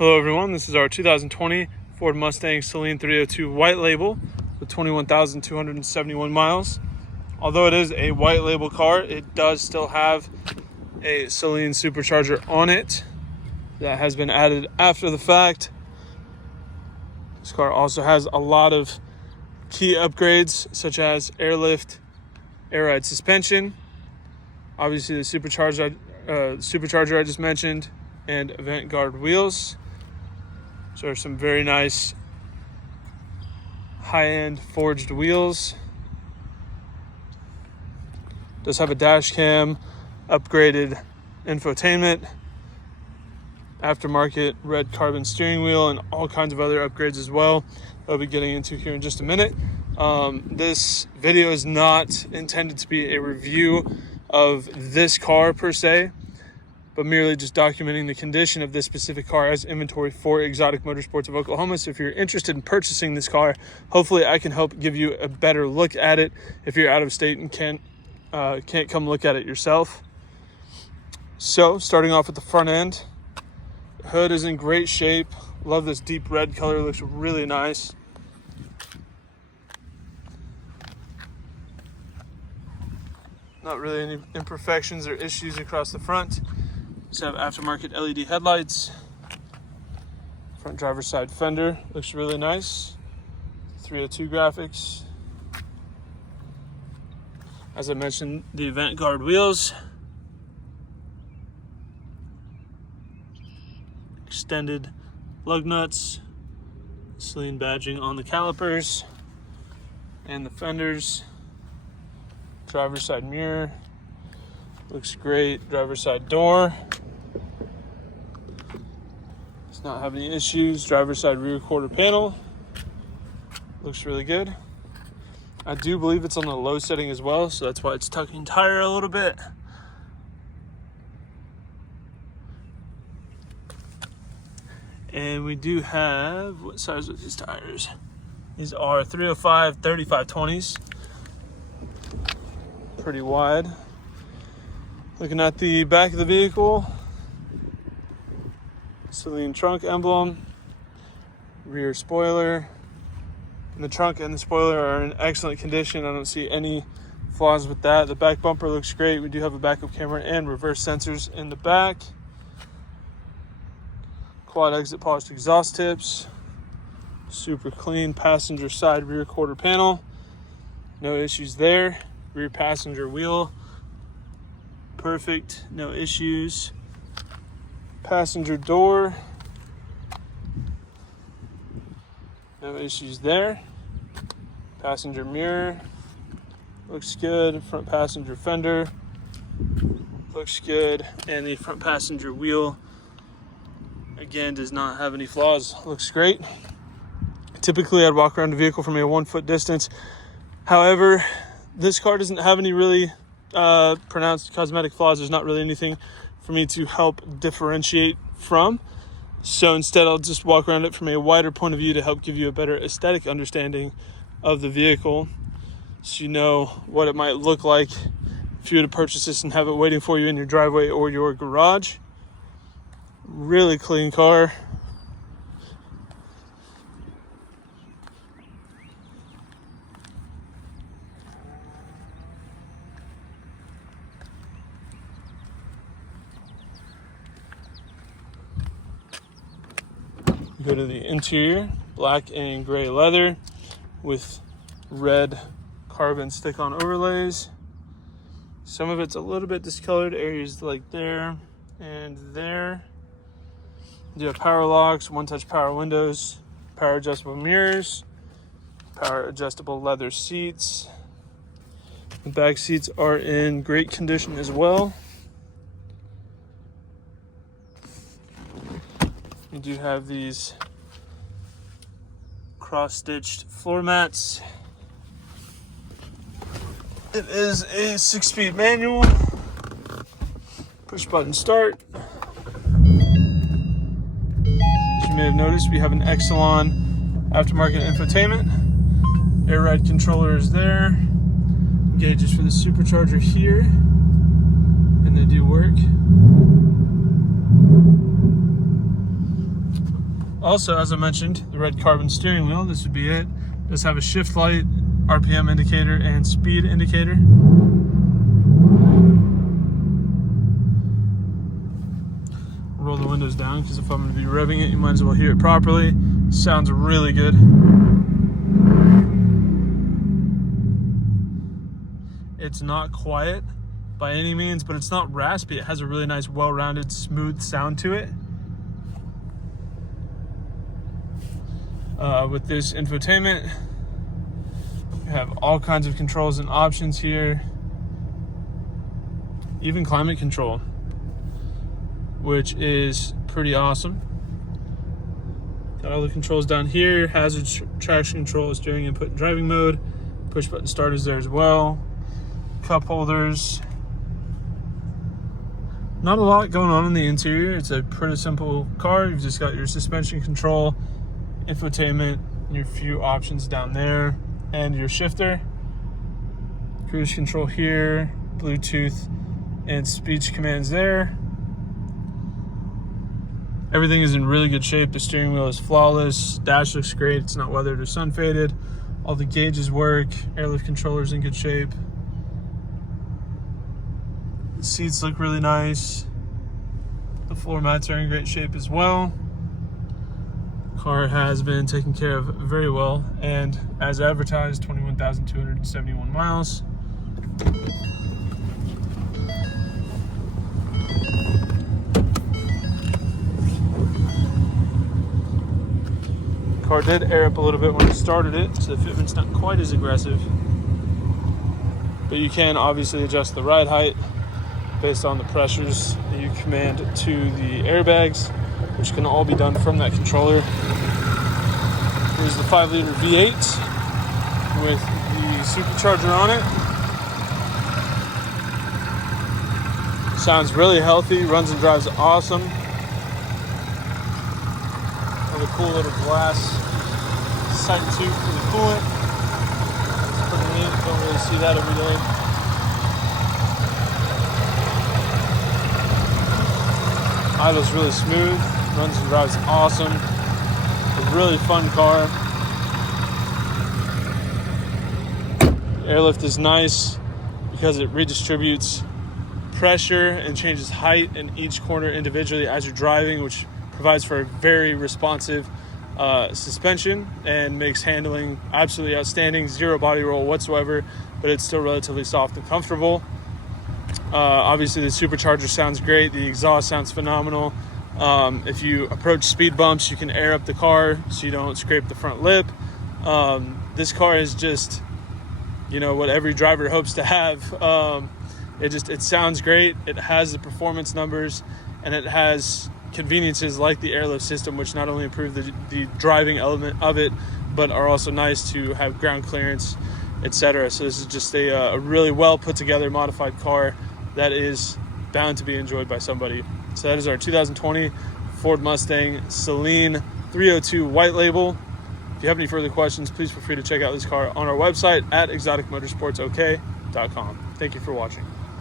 Hello everyone, this is our 2020 Ford Mustang Saleen 302 white label with 21,271 miles. Although it is a white label car, it does still have a Saleen supercharger on it that has been added after the fact. This car also has a lot of key upgrades such as airlift, air ride suspension, obviously the supercharger I just mentioned, and event guard wheels. So there are some very nice high-end forged wheels. Does have a dash cam, upgraded infotainment, aftermarket red carbon steering wheel, and all kinds of other upgrades as well that I'll be getting into here in just a minute. This video is not intended to be a review of this car per se, but merely just documenting the condition of this specific car as inventory for Exotic Motorsports of Oklahoma. So if you're interested in purchasing this car, hopefully I can help give you a better look at it if you're out of state and can't come look at it yourself. So starting off at the front end, the hood is in great shape. Love this deep red color, looks really nice. Not really any imperfections or issues across the front. Just have aftermarket LED headlights. Front driver's side fender looks really nice. 302 graphics. As I mentioned, the event guard wheels. Extended lug nuts. Saleen badging on the calipers and the fenders. Driver's side mirror looks great. Driver's side door does not have any issues. Driver's side rear quarter panel looks really good. I do believe it's on the low setting as well, so that's why it's tucking tire a little bit. And we do have, what size are these tires? These are 305 35/20s. Pretty wide. Looking at the back of the vehicle, Saleen trunk emblem, rear spoiler. And the trunk and the spoiler are in excellent condition. I don't see any flaws with that. The back bumper looks great. We do have a backup camera and reverse sensors in the back. Quad exit polished exhaust tips. Super clean passenger side rear quarter panel. No issues there. Rear passenger wheel, perfect, no issues. Passenger door, no issues there. Passenger mirror, looks good. Front passenger fender, looks good. And the front passenger wheel, again, does not have any flaws, looks great. Typically, I'd walk around the vehicle from a 1 foot distance. However, this car doesn't have any really pronounced cosmetic flaws. There's not really anything for me to help differentiate from. So instead, I'll just walk around it from a wider point of view to help give you a better aesthetic understanding of the vehicle, so you know what it might look like if you were to purchase this and have it waiting for you in your driveway or your garage. Really clean car. Go to the interior, black and gray leather with red carbon stick-on overlays. Some of it's a little bit discolored, areas like there and there. You have power locks, one-touch power windows, power adjustable mirrors, power adjustable leather seats. The back seats are in great condition as well. You do have these cross-stitched floor mats. It is a 6-speed manual. Push button start. As you may have noticed, we have an Exelon aftermarket infotainment. Air ride controller is there. Gauges for the supercharger here, and they do work. Also, as I mentioned, the red carbon steering wheel, this would be it. It does have a shift light, RPM indicator, and speed indicator. Roll the windows down because if I'm going to be revving it, you might as well hear it properly. Sounds really good. It's not quiet by any means, but it's not raspy. It has a really nice, well-rounded, smooth sound to it. With this infotainment, you have all kinds of controls and options here, even climate control, which is pretty awesome. Got all the controls down here, hazard, traction control, steering input and driving mode, push button start is there as well, cup holders. Not a lot going on in the interior. It's a pretty simple car. You've just got your suspension control, infotainment, your few options down there, and your shifter. Cruise control here, Bluetooth and speech commands there. Everything is in really good shape. The steering wheel is flawless. Dash looks great. It's not weathered or sun faded. All the gauges work. Airlift controller's in good shape. The seats look really nice. The floor mats are in great shape as well. Car has been taken care of very well, and as advertised, 21,271 miles. Car did air up a little bit when I started it, so the fitment's not quite as aggressive. But you can obviously adjust the ride height based on the pressures that you command to the airbags, which can all be done from that controller. Here's the 5-liter V8 with the supercharger on it. Sounds really healthy, runs and drives awesome. With a cool little glass sight tube for the coolant. It's pretty neat, don't really see that every day. Idle's really smooth, runs and drives awesome. A really fun car. The airlift is nice because it redistributes pressure and changes height in each corner individually as you're driving, which provides for a very responsive suspension and makes handling absolutely outstanding. Zero body roll whatsoever, but it's still relatively soft and comfortable. Obviously the supercharger sounds great. The exhaust sounds phenomenal. If you approach speed bumps, you can air up the car so you don't scrape the front lip. This car is just, what every driver hopes to have. It sounds great. It has the performance numbers, and it has conveniences like the airlift system, which not only improve the driving element of it, but are also nice to have ground clearance, etc. So this is just a really well put together modified car that is bound to be enjoyed by somebody. So that is our 2020 Ford Mustang Saleen 302 white label. If you have any further questions, please feel free to check out this car on our website at exoticmotorsportsok.com. Thank you for watching.